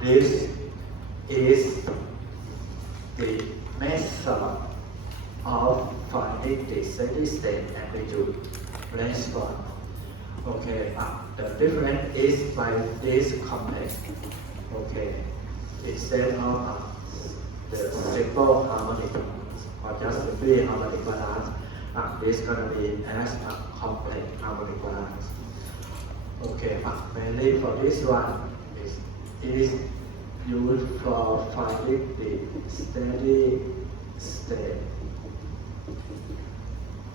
This is the method of finding the steady state amplitude response. Okay, the difference is by this complex. Okay, instead of the simple harmonic or just simply harmonic balance, this is going to be as a complex harmonic balance. Okay, mainly for this one, it is used for finding the steady state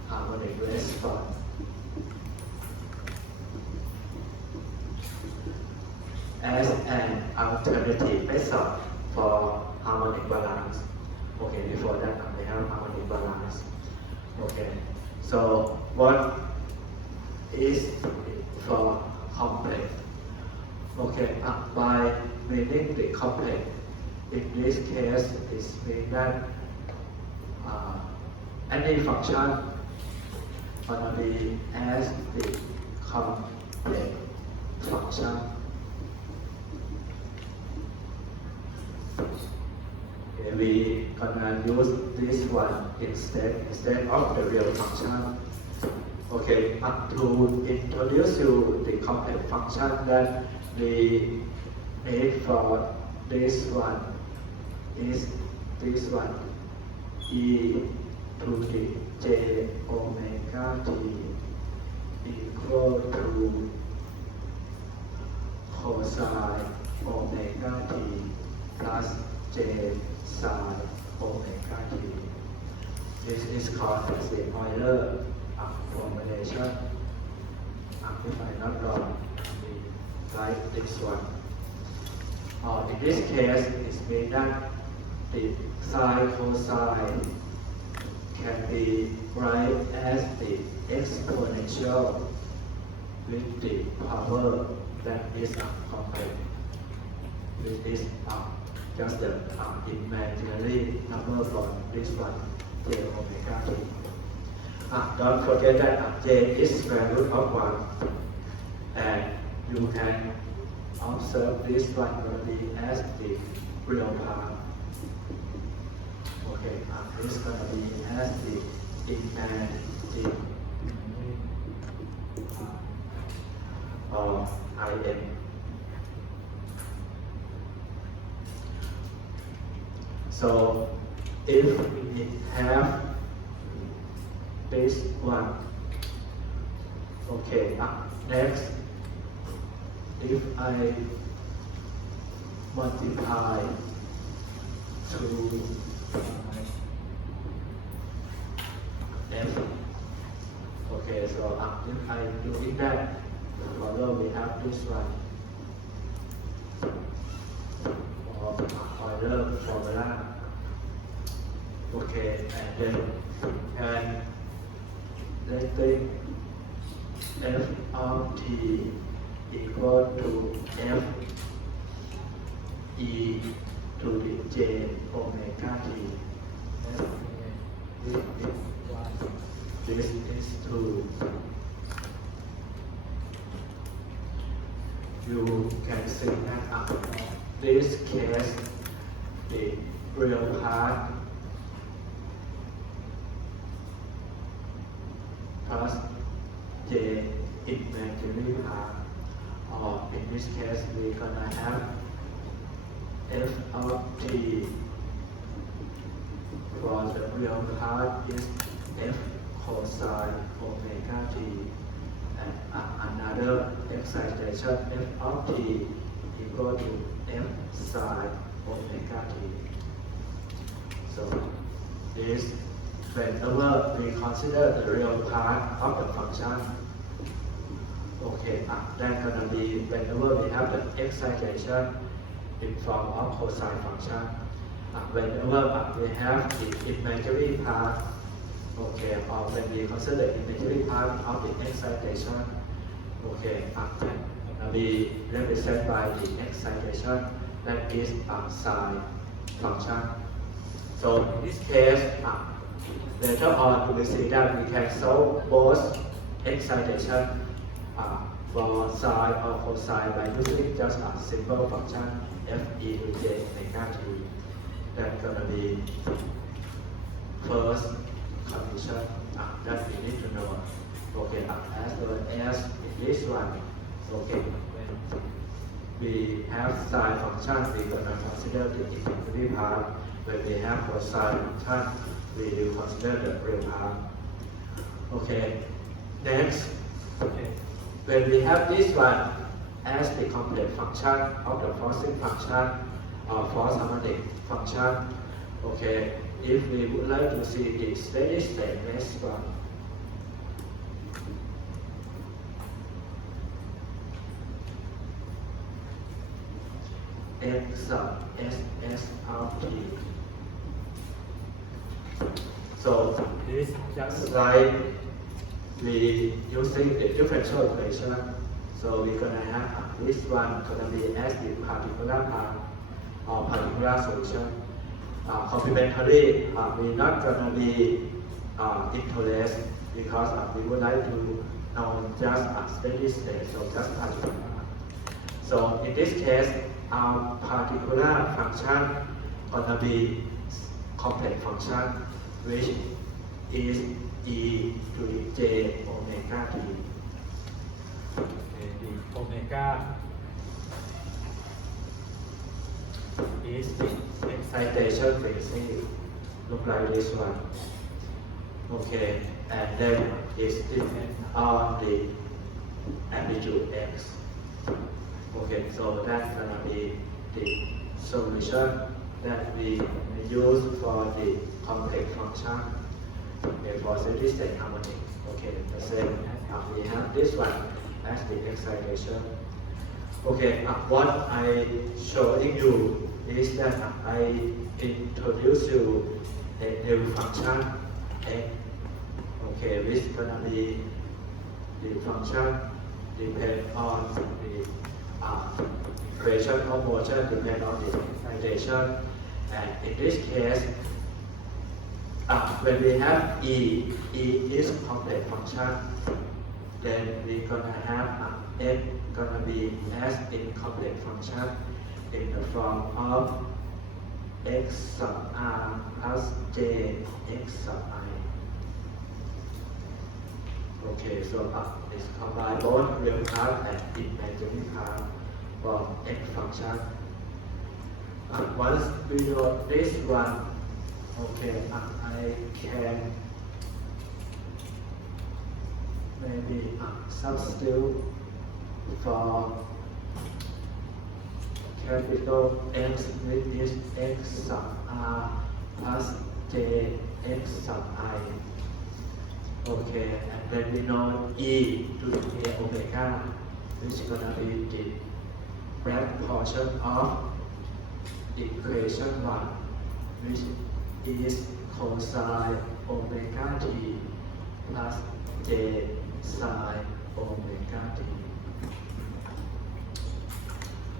harmonic response. As an alternative method for harmonic balance. Okay, before that we have harmonic balance. Okay, so what is for complex? Okay, by meaning the complex, in this case it means that any function gonna be as the complex function. Okay, we gonna use this one instead of the real function. Okay, to introduce you the complex function that we need for this one is this one, e to the j omega t equal to cosine omega t plus j sine omega t. This is called the Euler formulation. If I'm not wrong, we write this one. In this case, it means that the sine cosine can be write as the exponential with the power that is complex. With this just the imaginary number for this one, j omega t. Don't forget that j is square root of 1, and you can observe this one will be as the real part. Okay, this is going to be as the imaginary or im. So if we have this one, okay, next, if I multiply 2 f, okay, so if I do it that, although we have this one, or Euler formula, okay, and then letting f of t equal to f e to the j omega t. This is 2. You can see that this case, the real part plus j imaginary part, or in this case we're gonna have f of t for the real part is f cosine omega t, and another excitation f of t equal to f sine omega t. So this, whenever we consider the real part of the function, okay, that's gonna be whenever we have the excitation in form of cosine function. Whenever we have the imaginary part, okay, or when we consider the imaginary part of the excitation, okay, gonna be represented by the excitation that is a sine function. So in this case, later on we will see that we can solve both excitation for sine or cosine by using just a simple function f e to j omega t. That's gonna be first condition that we need to know. Okay, as well as in this one. Okay, when we have sine function, we're gonna consider the imaginary part. When we have cosine function, we will consider the real part. Okay, next. Okay. When we have this one as the complex function of the forcing function or force harmonic function, okay, if we would like to see the steady state response, x sub ss of t. So this just like we using the differential equation. So we're gonna have this one gonna be as the particular part or particular solution. Complementary, we're not gonna be interested because we would like to know just a steady state, so just particular. So in this case, our particular function gonna be complex function, which is e to the j omega t. The omega is the excitation frequency, look like this one. Okay, and then it's depends on the amplitude x. Okay, so that's gonna be the solution that we use for the complex function. Okay, for steady state harmonic. Okay, the same as we have this one as the excitation. Okay, what I showing you is that I introduce you a new function x. Okay, which is gonna be the function depend on the equation of motion, depend on the excitation, and in this case. When we have e is complex function, then we're gonna have f gonna be as in complex function in the form of x sub r plus j x sub I. Okay, so let's combine both real part and imaginary part for x function. Once we know this one, okay, I can maybe substitute for capital X with this x sub r plus j x sub I. Okay, and then we know e to the j omega, which is gonna be the red portion of equation 1, which is cosine omega t plus j sine omega t.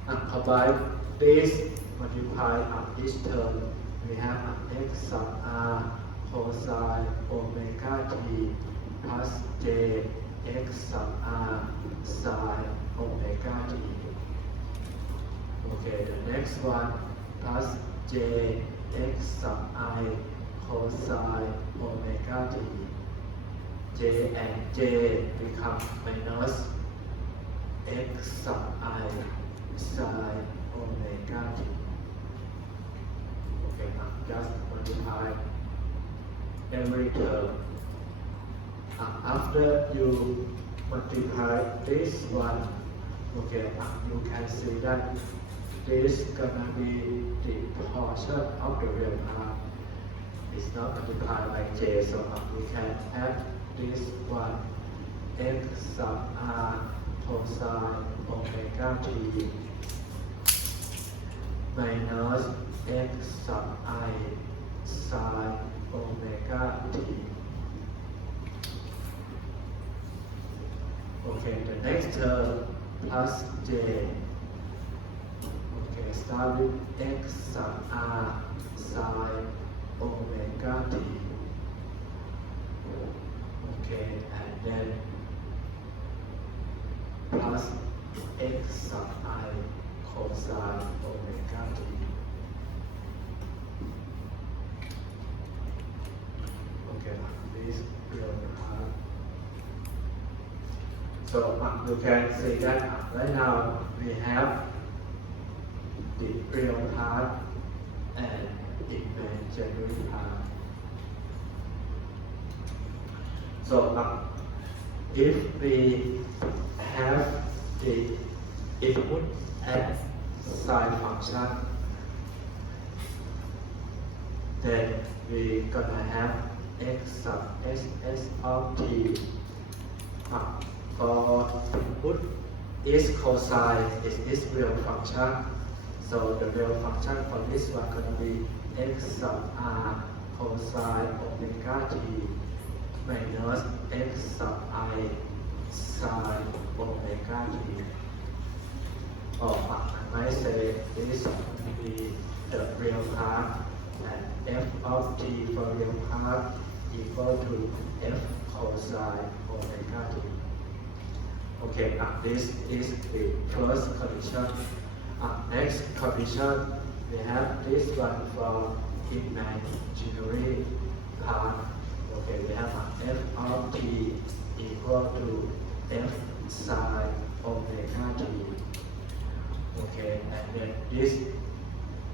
Combine this, multiply each term, we have x sub r cosine omega t plus j x sub r sine omega t. Okay, the next one plus j x sub I cosine omega t. J and j become minus x sub I sine omega t. Okay, just multiply every term. After you multiply this one, okay, you can see that this is gonna be the portion of the real part. It's not multiplied by j, so we can add this one x sub r cosine omega t minus x sub I sine omega t. Okay, the next term plus j. Okay, start with x sub r sine omega t. Okay, and then plus plus x sub I cosine omega t. Okay, this real part. So you can see that right now we have the real part and imaginary part. So if we have the input as sine function, then we gonna have x sub s of t. For input is cosine is this real function. So the real function for this one gonna be x sub r cosine omega t minus x sub I sine omega t. Or I might say this will be the real part and f of t for real part equal to f cosine omega t. Okay, this is the first condition. Next condition, we have this one for imaginary part. Okay, we have f of t equal to f sine omega t. Okay, and then this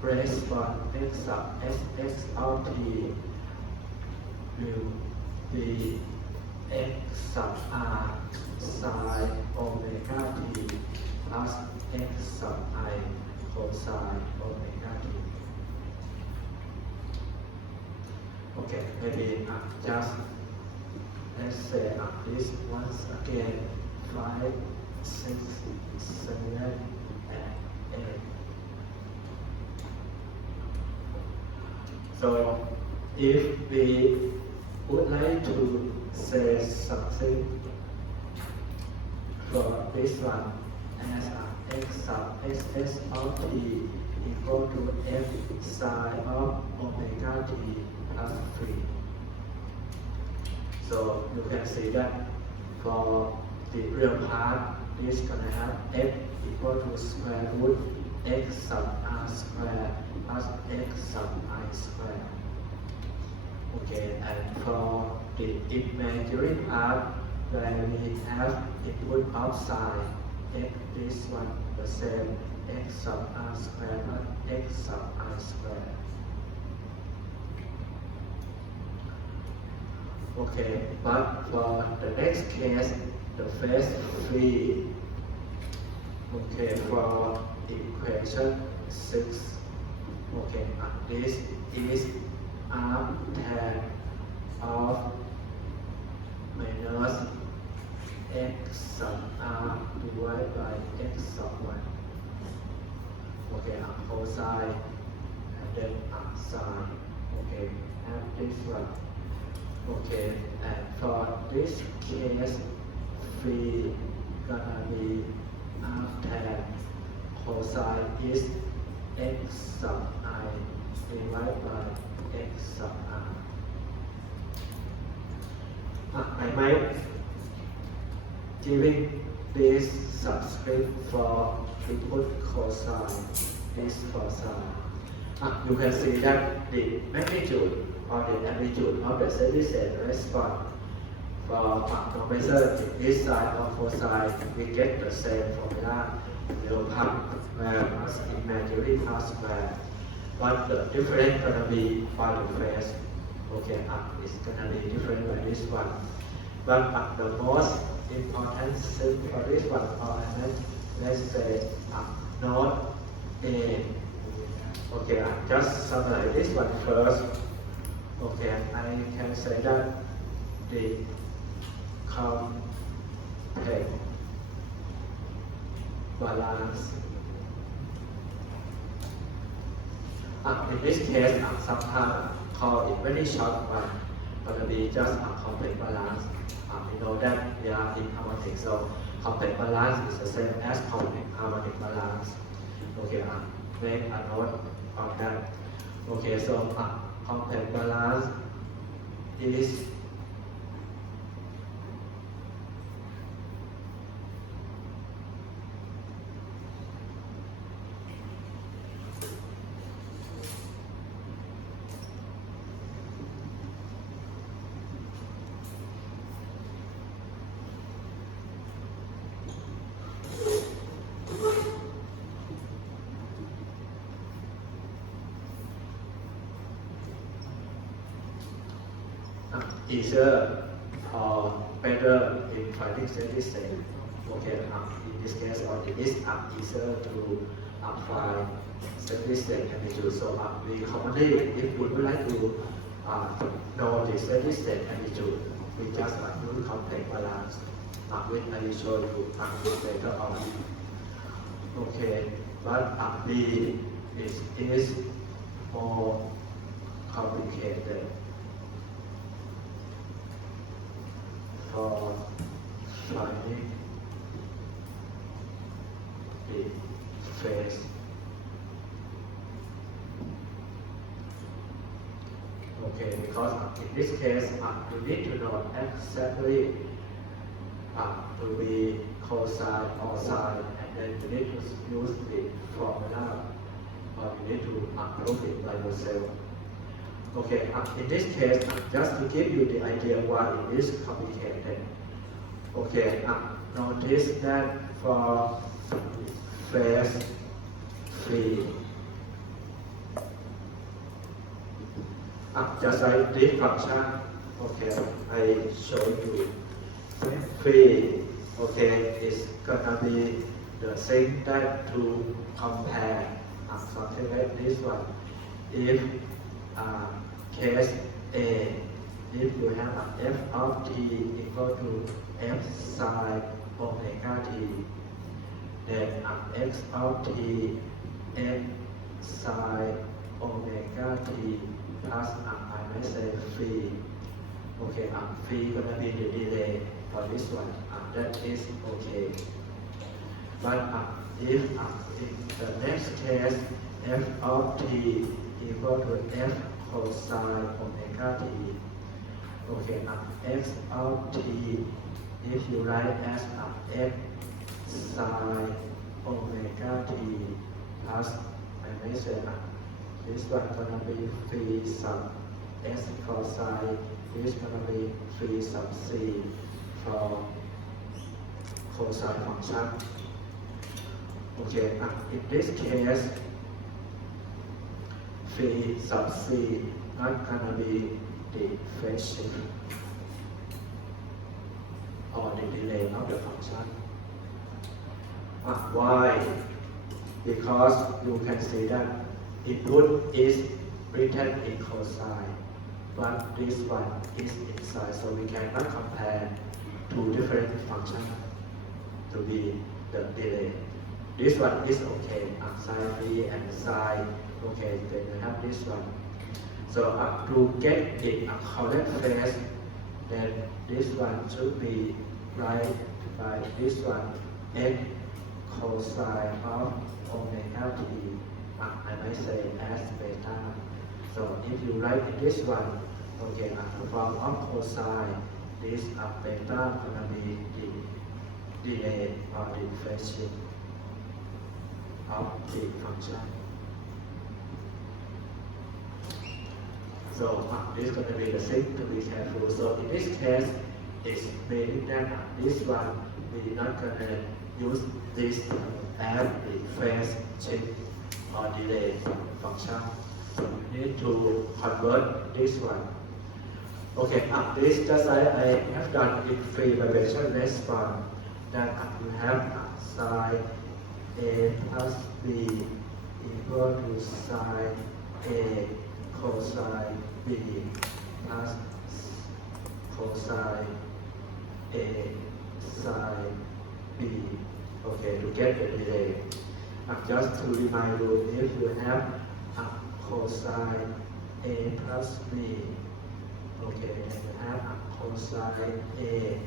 response x sub s of t will be x sub r sine omega t plus x sub I cosine omega t. Okay, maybe just let's say this once again 5, 6, 7, and 8. So if we would like to say something for this one as x sub s of t equal to f sine of omega t plus 3. So you can see that for the real part, this is gonna have f equal to square root x sub r square plus x sub I square. Okay, and for the imaginary part, where we have input of sine, x this one the same x sub r square plus x sub I square. Okay, but for the next case, the phase 3. Okay, for equation 6. Okay, this is r tan of minus x sub r divided by x sub 1. Okay, cosine and then sine. Okay, and this one. Okay, and for this case, we gonna be r tan cosine is x sub I divided by x sub r. I might giving this subscript for input cosine, this cosine. You can see that the magnitude or the amplitude of the steady-state response for no matter this side or cosine, we get the same formula. Real part where plus imaginary part square. But the difference gonna be for the phase. Okay, it's gonna be different by this one. But the most important thing for this one, or let's say node A. Okay, I just summarize this one first. Okay, I can say that the complex balance. In this case, sometimes call it very short one, but it be just a complex balance. We know that we are in harmonic, so complex balance is the same as complex harmonic balance. Okay, make a note of that. Okay, so complex balance is easier or better in finding steady state. Okay, in this case, or it is easier to find steady state amplitude. So we commonly, if we would like to know the steady state amplitude, we just use complex balance, which I will show you later on. Okay, but B is more complicated. For finding the phase. Okay, because in this case, you need to know exactly to be cosine or sine, and then you need to use the formula, or you need to prove it by yourself. Okay, in this case, just to give you the idea why it is complicated. Okay, notice that for phase free, just like this function, okay, I show you. Phase free, okay, is gonna be the thing that to compare something like this one. If case A, if you have f of t equal to f sine omega t, then x of t f sine omega t plus I may say phi. Okay, phi gonna be the delay for this one. That is okay. But if in the next case f of t equal to f cosine omega t, okay, x of t, if you write as x sine omega t plus, I may say this one gonna be phi sub s cosine, this gonna be phi sub c for cosine function. Okay, in this case, phi sub c not gonna be the phase shift or the delay of the function. Why? Because you can see that input is written in cosine, but this one is in sine, so we cannot compare two different functions to be the delay. This one is okay, sine B and sine, okay, then you have this one. So to get it a correct phase, then this one should be right by this one, x cosine of omega t, I might say as beta. So if you write this one, okay, the form of cosine, this beta gonna be the delay or the phase shift of the function. So this is going to be the thing to be careful. So in this case, it's meaning that this one we're not going to use this as the phase shift or delay function. So you need to convert this one. Okay, this just like I have done in free vibration response, that you have sine A plus B equal to sine A cosine B plus cosine A sine B, okay, to get the delay. Just to remind you, if you have cosine A plus B, okay, then you have cosine A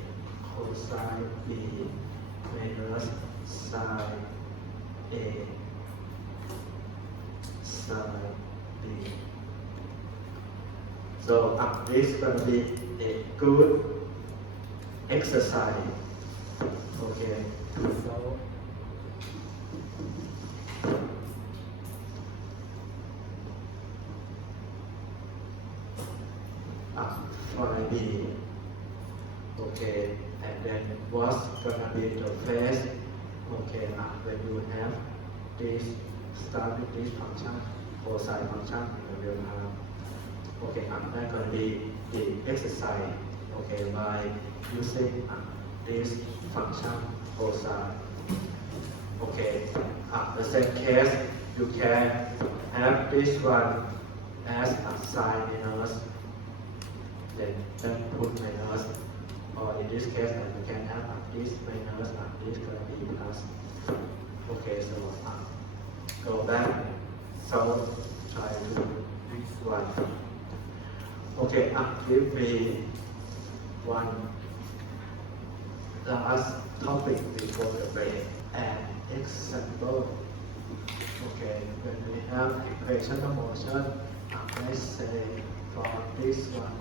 cosine B minus sine A sine B. So this is going to be a good exercise, okay, to solve for B, okay, and then what's going to be the phase, okay, when you have this, start with this function, cosine function in the real time. Okay, I'm not going to be the exercise, okay, by using this function cosine. Okay, the same case, you can have this one as a sine minus, then put minus, or in this case, you can have this minus and this going to be plus. Okay, so go back, so try to do this one. Okay, give me one last topic before the break. An example. Okay, when we have equation of motion, let's say for this one.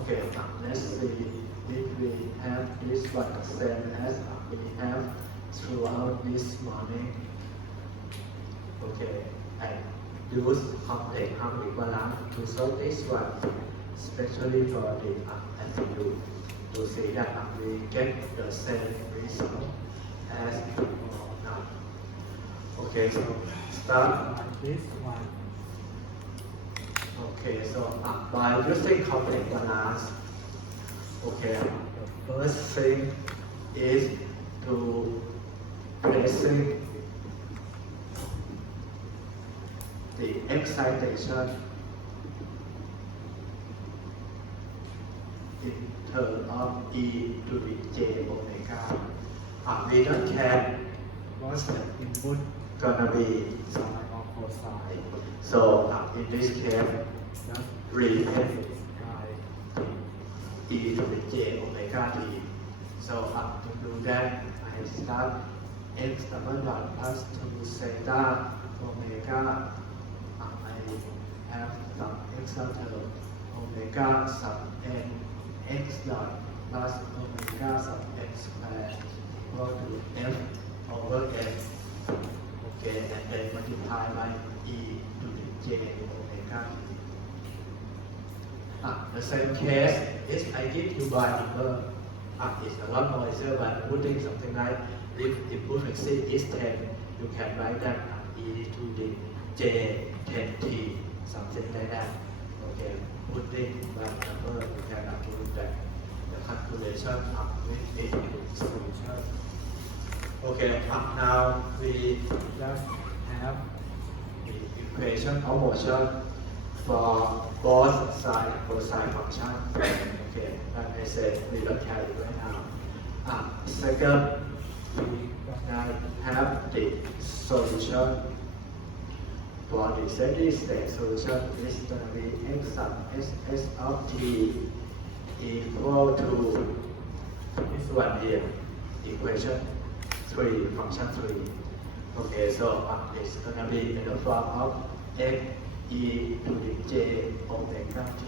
Okay, let's see if we have this one the same as we have throughout this morning. Okay, and use complex harmonic balance to solve this one, especially for the MCQ, to see that we get the same result as before now. Okay, so start on this one. Okay, so by using complex balance, okay, the first thing is to placing the excitation in terms of e to the j omega. We don't care what's the input gonna be sine or cosine. So in this case, just replace by e to the j omega t. So to do that, I start x double dot plus 2 zeta omega. I have some extra term omega sub n x dot plus omega sub n squared equal to f over n. Okay, and then multiply by e to the j omega t. The same case is I give you by number. It's a lot more easier by putting something like if input frequency is 10, you can write that e to the j 10t, something like that. Okay, putting by number, you can put that the calculation with the solution. Okay, now we just have the equation of motion for both sine and cosine function. Okay, like I said, we don't have it right now. Second, we have the solution. For the steady state solution is going to be x sub s of t equal to this one here, equation 3, function 3. Okay, so it's going to be in the form of x e to the j omega t.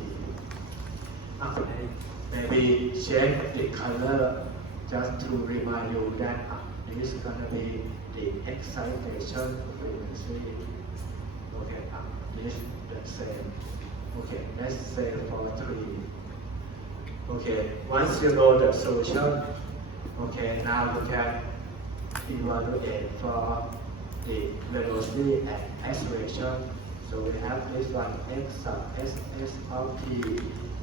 Maybe check the color just to remind you that this is going to be the excitation frequency. Okay, this the same. Okay, let's say for 3. Okay, once you know the solution, okay, now you can evaluate for the velocity and acceleration. So we have this one x sub s of t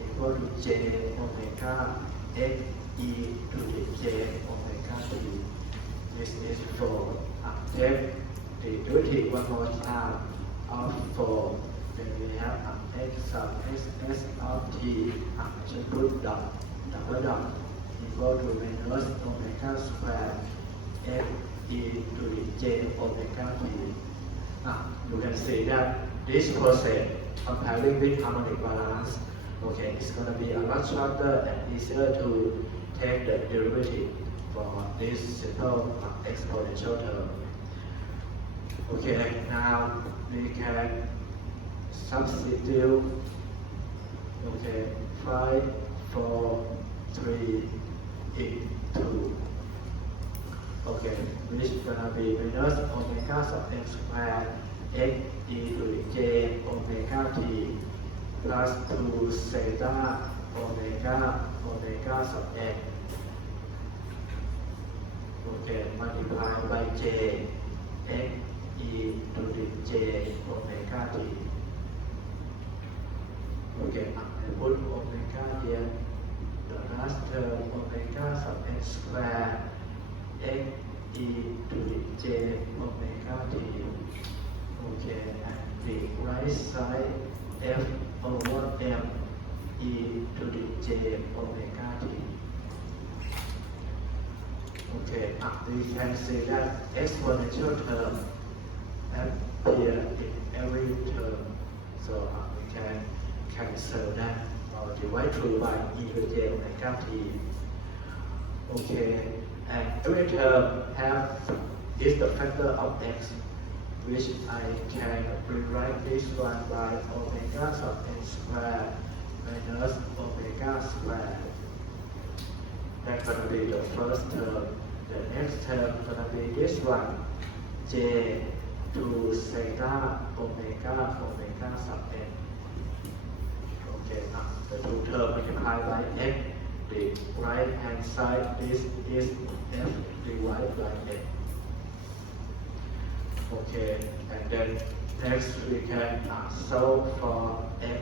equal to j omega x e to the j omega t. This is for take the derivative one more time of 4. Then we have x sub s of t. I should put double dot equal to minus omega squared x e to the j omega t. You can see that this process comparing with harmonic balance, okay, it's going to be a lot shorter and easier to take the derivative for this simple exponential term. Okay, now we can substitute, okay, 5, 4, 3 into, okay, which is going to be minus omega sub n squared x e to the j omega t plus 2 zeta omega sub n. Okay, multiplied by j x e to the j omega t. Okay, I put omega here. The last term omega sub n square x e to the j omega t. Okay, and the right side f over m e to the j omega t. Okay, we can see that exponential term appear in every term. So we can cancel that or divide through by e to j omega t. Okay, and every term is the factor of x, which I can rewrite this one by omega sub n square minus omega square. That's going to be the first term. The next term is going to be this one, j to theta omega sub n. Okay, the two terms multiplied by x. The right hand side, this is f divided by x. Okay, and then next we can solve for x.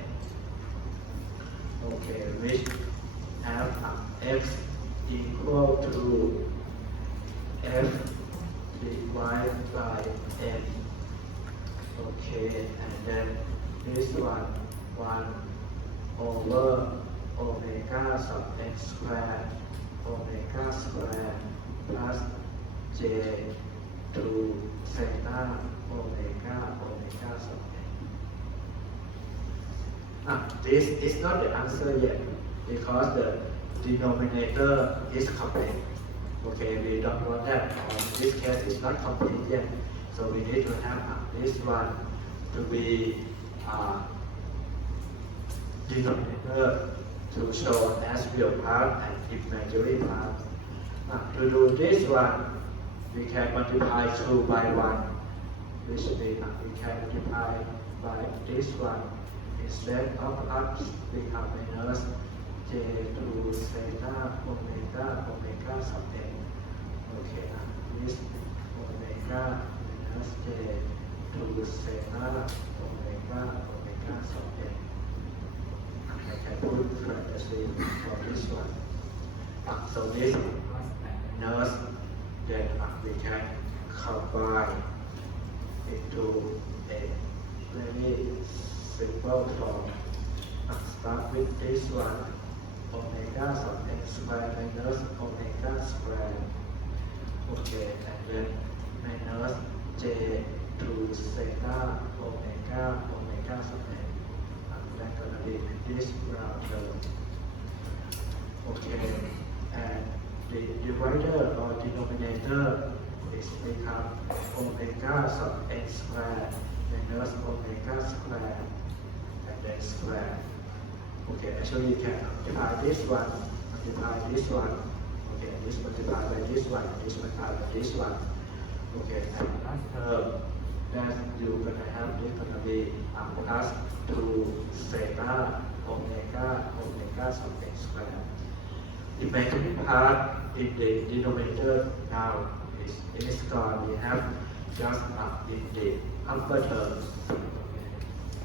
Okay, which have x equal to f divided by n. Okay, and then this one 1 over omega sub n square omega square plus j to theta omega sub n. This is not the answer yet because the denominator is complete. Okay, we don't want that. This case is not complete yet, so we need to have this one to be denominator to show as real part and imaginary part. To do this one, we can multiply 2 by 1, which means we can multiply by this one. Instead of up, we have minus j to theta omega sub n. Okay, this omega minus j to theta omega sub n. I can put parentheses for this one. So this minus, then we can combine into a very simple form. Start with this one, omega sub n square minus omega square. Okay, and then minus j to theta omega sub n. That's going to be this round term. Okay, and the divider or denominator is become omega sub n square minus omega square and then square. Okay, actually you can multiply this one, multiply this one. Okay, this multiplied by this one, this multiplied by this one. Okay, and last term that you're gonna have this gonna be plus 2 theta omega sub n square. The imaginary part in the denominator now is gone. We have just in the upper term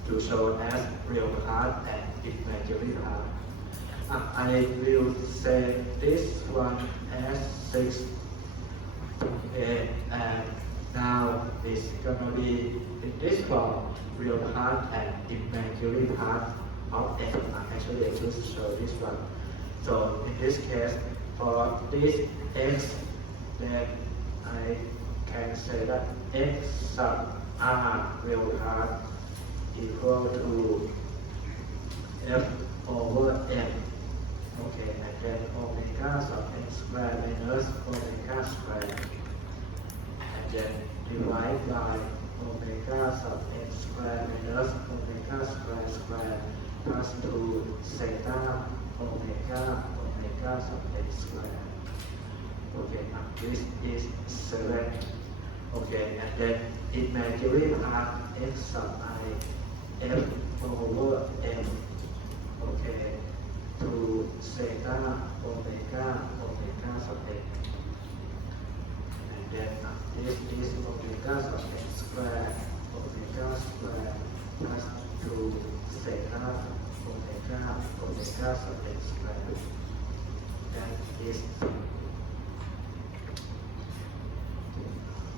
to show as real part and imaginary part. I will say this one as 6. Okay, and now it's gonna be in this form, real part and imaginary part of x. Actually, I just show this one. So in this case, for this x, then I can say that x sub r real part equal to f over m. Okay, and then omega sub n square minus omega square, and then divide by omega sub n square minus omega square plus 2 theta omega sub n square. Okay, now this is 7. Okay, and then imaginary part x sub I f over m. Okay, to theta omega sub n. And then this is omega sub n squared omega squared plus 2 theta omega sub n squared. That is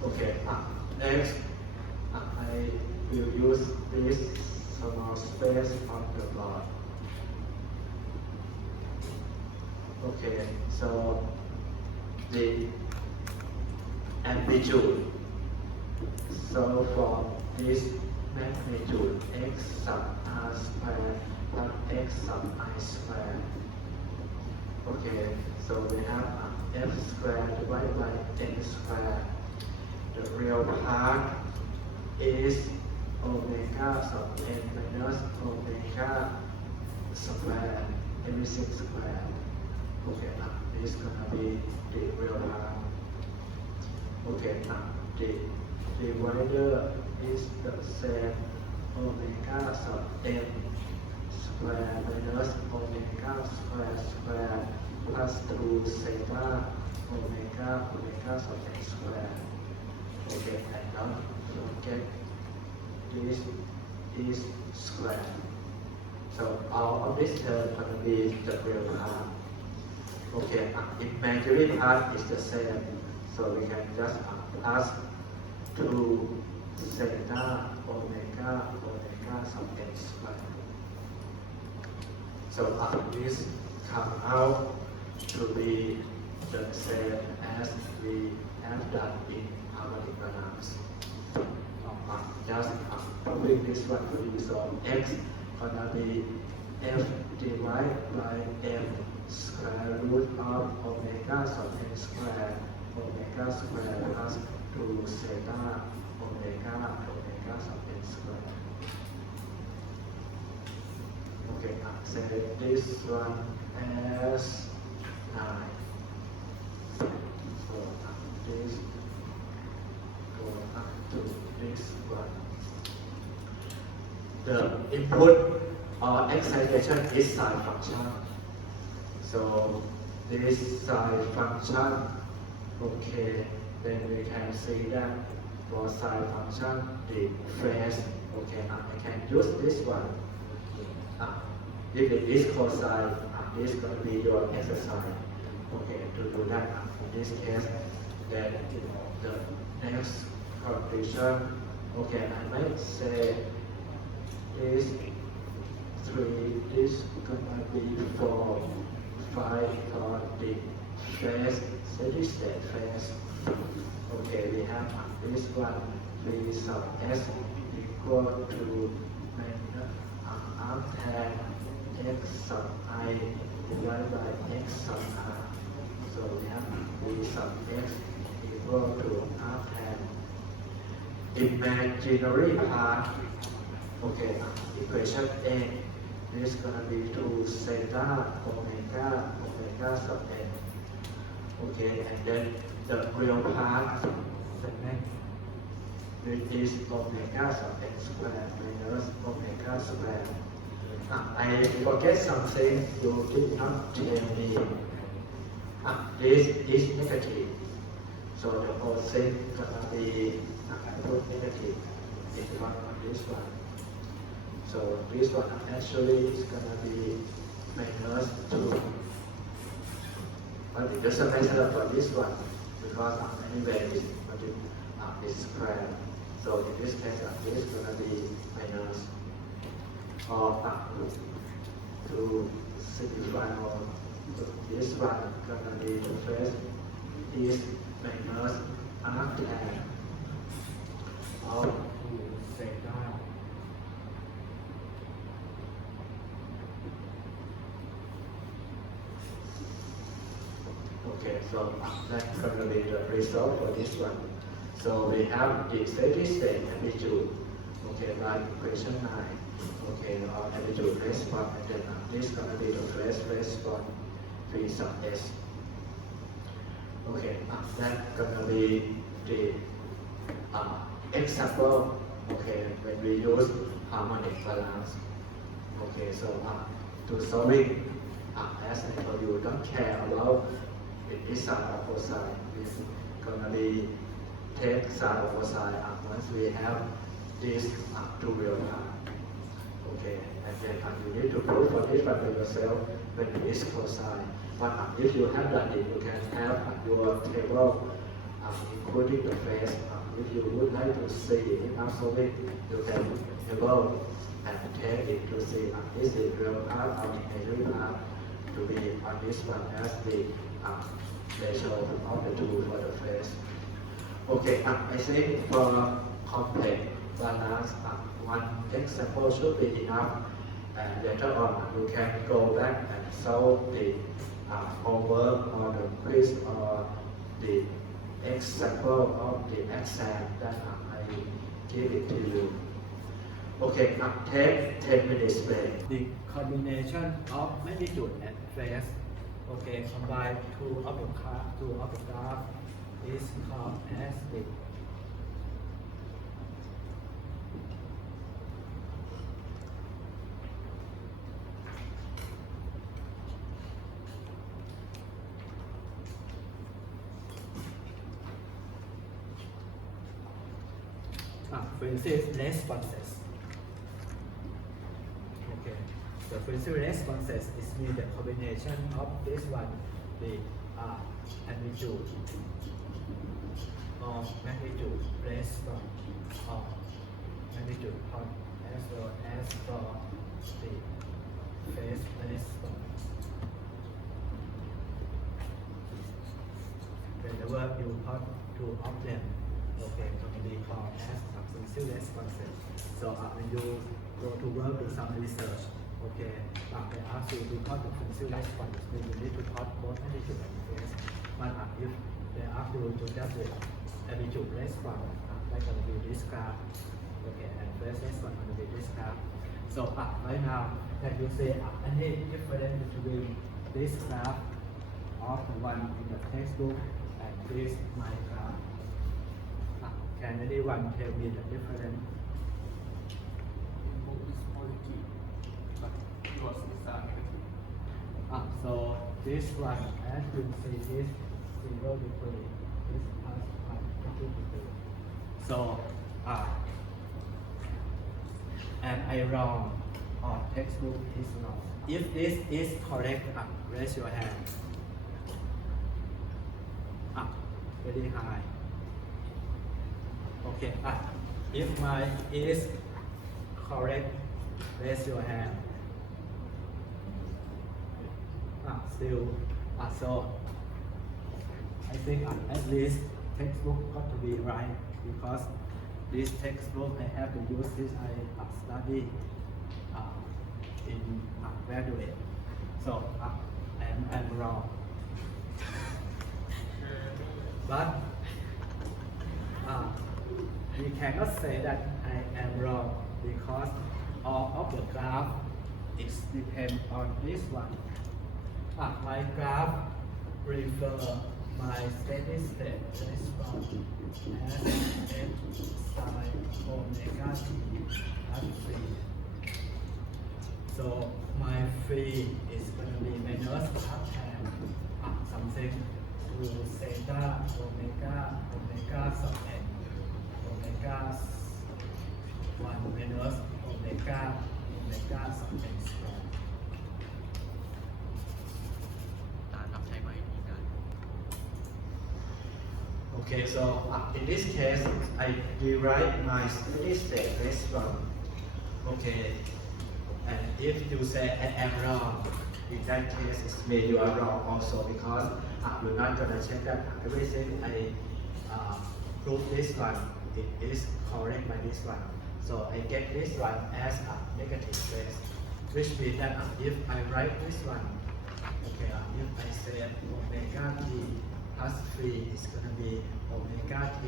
okay. Next, I will use this small space on the board. Okay, so the amplitude. So for this magnitude x sub r squared plus x sub I squared. Okay, so we have f squared divided by n squared. The real part is omega sub n minus omega squared, everything squared. Okay, this is gonna be the real part. Okay, the divider is the same omega sub n squared minus omega squared plus 2 theta omega sub n squared. Okay, and don't forget this is squared. So all of this term going to be the real part. Okay, imaginary part is the same. So we can just plus 2 theta omega sub n squared. So this come out to be the same as we have done in harmonic balance. Just putting this one for you. So x gonna be f divided by m square root of omega sub n squared plus 2 theta omega sub n squared. Okay, say this one as 9. So this go up to this one. The input or excitation is sine function. So this sine function, okay, then we can see that for sine function, the phase, okay, I can use this one. If it is cosine, this is going to be your exercise. Okay, to do that in this case, then the next condition, okay, I might say this 3, this is gonna be 4, 5 for the phase, steady state phase. Okay, we have this one, V sub S equal to R tan x sub I divided by x sub R. So we have V sub x equal to R tan. Imaginary part, okay, equation A is gonna be 2 theta omega sub n. Okay, and then the real part, the next, which is omega sub n squared minus omega squared. I forget something you did not tell me. This is negative, so the whole thing gonna be put negative in front of this one. So this one actually is gonna be minus 2. But it doesn't matter for this one because anyway it's square. So in this case, this is gonna be minus or to simplify all. So this one gonna be the first is minus r tan of 2 theta. Okay, so that's gonna be the result for this one. So we have the steady state amplitude. Okay, like equation 9. Okay, our amplitude response, and then this is gonna be the first response, V sub S. Okay, that's gonna be the example. Okay, when we use harmonic balance. Okay, so to solving, as I told you, don't care about it is sine or cosine. gonna be take side over side once we have this to real time. Okay, and then you need to prove for this one by yourself when it is cosine. But if you have done it, you can have your table including the phase. If you would like to see it absolute, you can able and take it to see this is real part of the real part to be on this one as the ratio of the two for the phase. Okay, I think for complex balance, one example should be enough. And later on, you can go back and solve the homework or the quiz or the example of the exam that I give it to you. Okay, take 10 minutes break. The combination of magnitude and phase, okay, combine two of the graph is called as the frequency responses. Okay, the frequency responses is mean the combination of this one, the amplitude or magnitude response or magnitude part as well as for the phase response. Whenever you put two of them, okay, can be called as frequency responses. So when you go to work do some research, okay, they ask you to plot the frequency response, then you need to plot both amplitude and phase. But if they ask you to just the amplitude response, that's going to be this graph, okay, and phase response going to be this graph. So right now, that you say any difference between this graph of the one in the textbook and this my graph. Can anyone tell me the difference? Book is positive, but yours is negative. So this one, as you see, is 0 degree, this plus 2 degree. So, am I wrong or textbook is wrong? If this is correct, raise your hand. Very high. Okay, if mine is correct, raise your hand. Still, so I think at least textbook got to be right because this textbook I have to use this I study in graduate. So I'm wrong. But we cannot say that I am wrong because all of the graph is depend on this one. My graph refer my steady state response as h sine omega t at free. So my free is going to be minus half tan something to theta omega sub n omega 1 minus omega sub n square. Okay, so in this case, I derive my steady state response. Okay, and if you say I am wrong, in that case, it means you are wrong also because you're not going to check that everything I prove this one, it is correct by this one. So I get this one as a negative phase, which means that if I write this one, okay, if I say omega t plus 3 is going to be omega t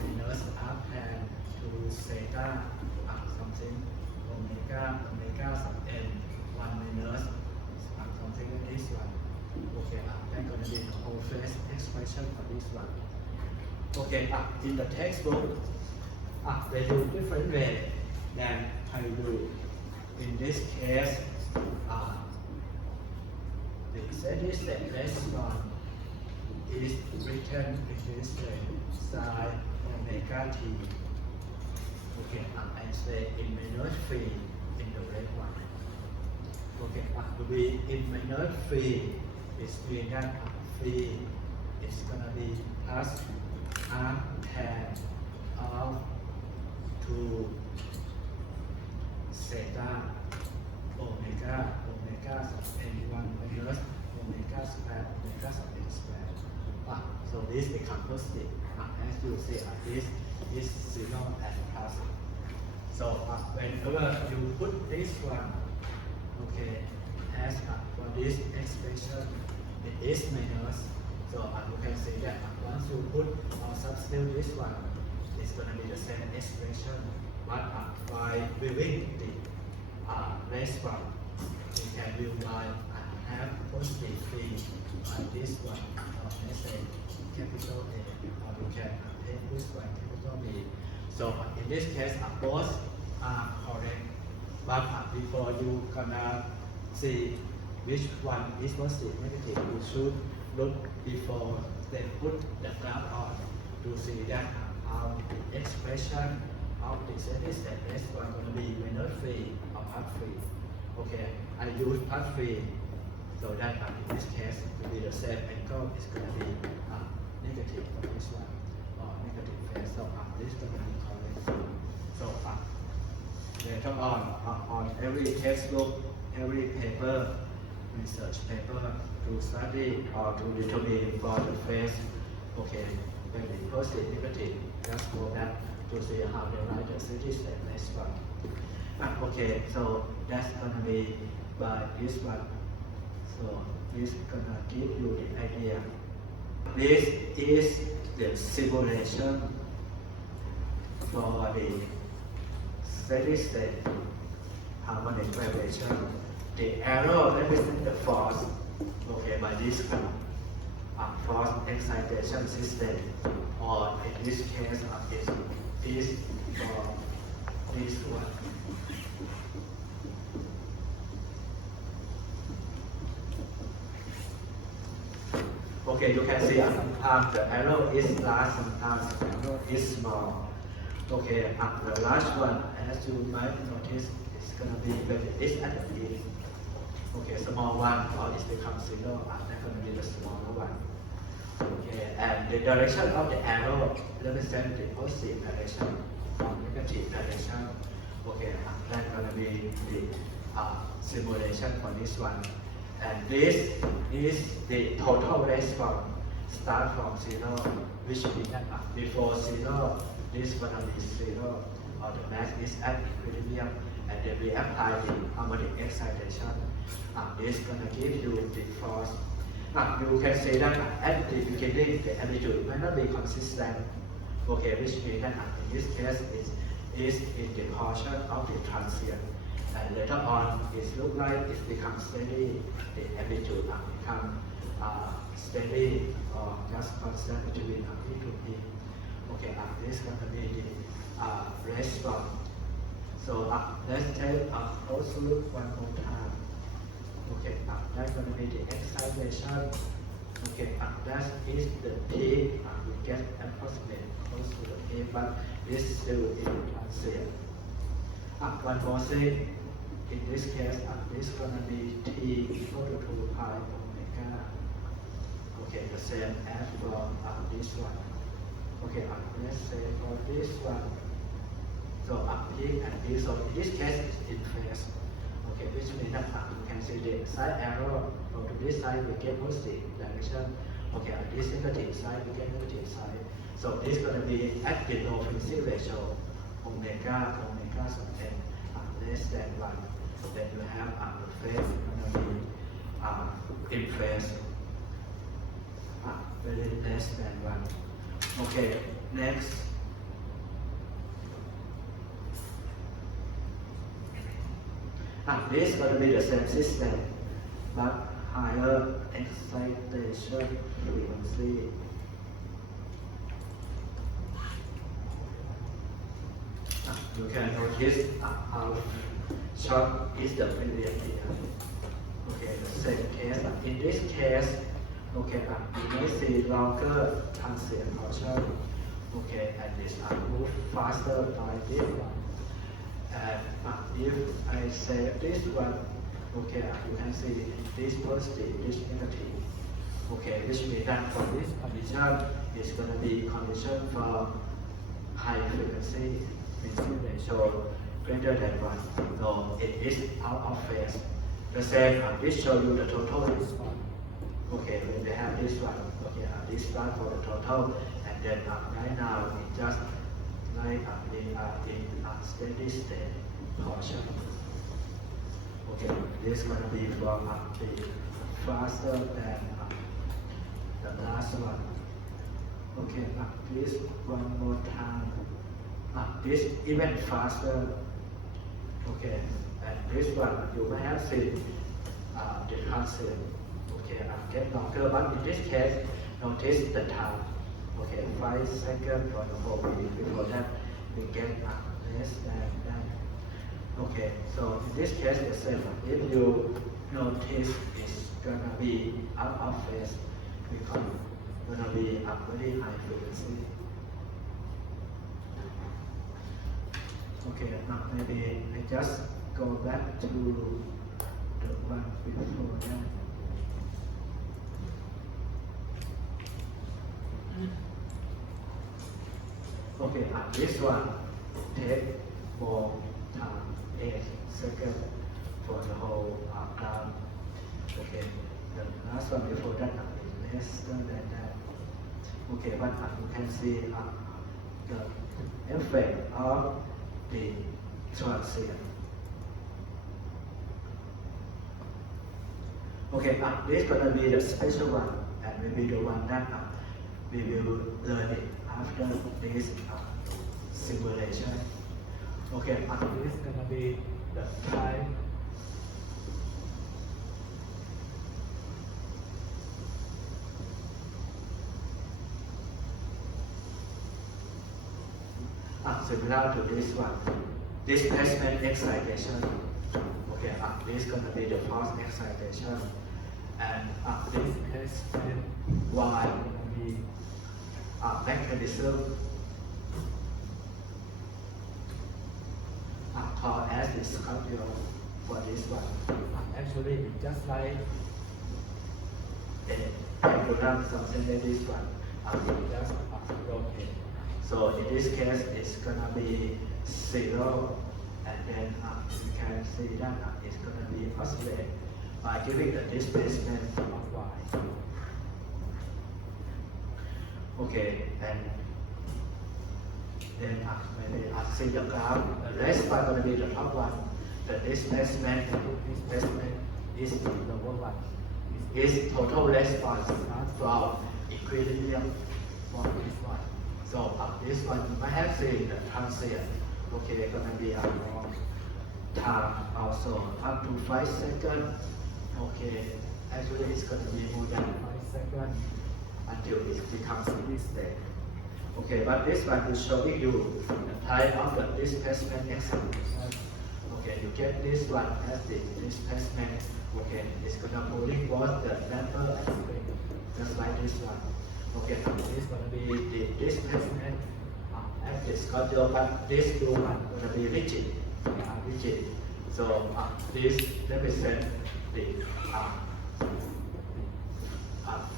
minus half tan to theta something omega sub n 1 minus something like this one. Okay, that's going to be the whole phase expression for this one. Okay, in the textbook, they do different way than I do. In this case, the steady state response is written in this way, psi omega t. Okay, I say in minus phi in the red one. Okay, to be in minus phi is mean that phi is gonna be plus r tan of 2 zeta omega sub n1 minus omega square omega sub n square. So this becomes positive. As you see, this is 0 and plus. So whenever you put this one, okay, as for this expression, it is minus. So you can see that once you put or substitute this one, it's going to be the same expression. But by viewing the raised one, we can view by have positive phi by this one, or let's say capital A, or we can take this one capital B. So in this case, both are correct. But before you gonna see which one is positive, negative, you should look before they put the graph on to see that how the expression of the steady state response going to be minus phi or plus phi. Okay, I use plus phi, so that in this case will be the same angle is going to be negative for this one or negative phase. So this is going to be correct. So later on every textbook, every paper, research paper to study or to determine for the phase. Okay, when it positive, negative, just go back to see how they write the steady state response. Okay, so that's gonna be by this one. So this gonna give you the idea. This is the simulation for the steady state harmonic vibration. The arrow represents the force. Okay, by this force excitation system, or in this case, it is for this one. Okay, you can see sometimes the arrow is large, sometimes the arrow is small. Okay, the large one, as you might notice, is going to be when it is at the beginning. Okay, small one, or it becomes 0, that's going to be the smaller one. Okay, and the direction of the arrow represents the positive direction or negative direction. Okay, that's going to be the simulation for this one. And this is the total response start from 0, which means that before 0, this is going to be 0, or the mass is at equilibrium, and then we apply the harmonic excitation. This is going to give you the force. You can say that at the beginning, the amplitude may not be consistent. Okay, which means that in this case is in the portion of the transient. And later on, it looks like it becomes steady. The amplitude becomes steady or just constant between P to P. Okay, this is going to be the response. So let's take a close look one more time. Okay, that's going to be the excitation. Okay, that is the peak. We get approximate close to the peak, but this is still in transient. One more thing. In this case, this is going to be T equal to 2 pi omega. Okay, the same as for this one. Okay, let's say for this one. So peak and peak. So in this case, it's in phase. Okay, which means that you can see the side arrow from this side we get positive direction. Okay, on this negative side we get negative side. So this is going to be at the low frequency ratio omega sub n less than 1. Then you have the phase going to be in phase very less than 1. Okay, next. This is going to be the same system, but higher excitation frequency. You can notice how short is the period here. Okay, the same case. In this case, Okay, you may see longer transient portion. Okay, and this move faster by this one. And if I say this one, okay, you can see this positive, this negative. Okay, which means that for this condition is going to be condition for high frequency frequency ratio greater than 1. So it is out of phase. The same, this show you the total is 1. Okay, when they have this one, okay, this one for the total, and then right now it just like in a steady state portion. Okay, this is going to be for the faster than the last one. Okay, this one more time. This even faster. Okay, and this one you may have seen the transient. Okay, get longer, but in this case, notice the time. Okay, 5 seconds for the whole week. Before that, we get less than that. Okay, so in this case, the same. If you notice it's gonna be out of phase, because it's gonna be a very high frequency. Okay, now maybe I just go back to the one before that. Okay, this one take more time, 8 seconds for the whole down. Okay, the last one before that is less than that. Okay, but you can see the effect of the transient. Okay, this is going to be the special one, and maybe the one that we will learn it after this simulation. Okay, this is going to be the time. Similar to this one, displacement excitation. Okay, this is going to be the first excitation, and this displacement Y going to be mechanism called as the schedule for this one. Actually, it's just like a pendulum, something like this one. It just rotate. So in this case, it's gonna be 0, and then you can see that it's gonna be oscillate by giving the displacement of Y. Okay, and then maybe see the graph. The rest is going to be the top one. The displacement is the lower one. Is total response from equilibrium for this one. So this one you might have seen the transient. Okay, going to be a long time also up to 5 seconds. Okay, actually it's going to be more than 5 seconds until it becomes steady state. Okay, but this one is showing you the type of the displacement excitation. Okay, you get this one as the displacement. Okay, it's gonna pulling towards the member and spring, just like this one. Okay, so this is gonna be the displacement as the schedule, but this two one gonna be rigid. Rigid. So this represent the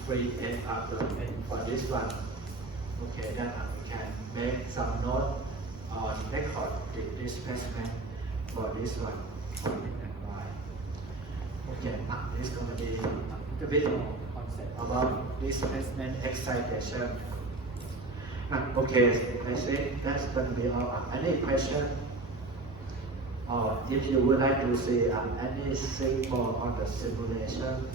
free end of the end for this one. Okay, then we can make some note on record the displacement for this one. And Y. Okay, this is going to be a bit more concept about displacement excitation. Okay, I think that's going to be all. Any question? Or if you would like to see anything more on the simulation,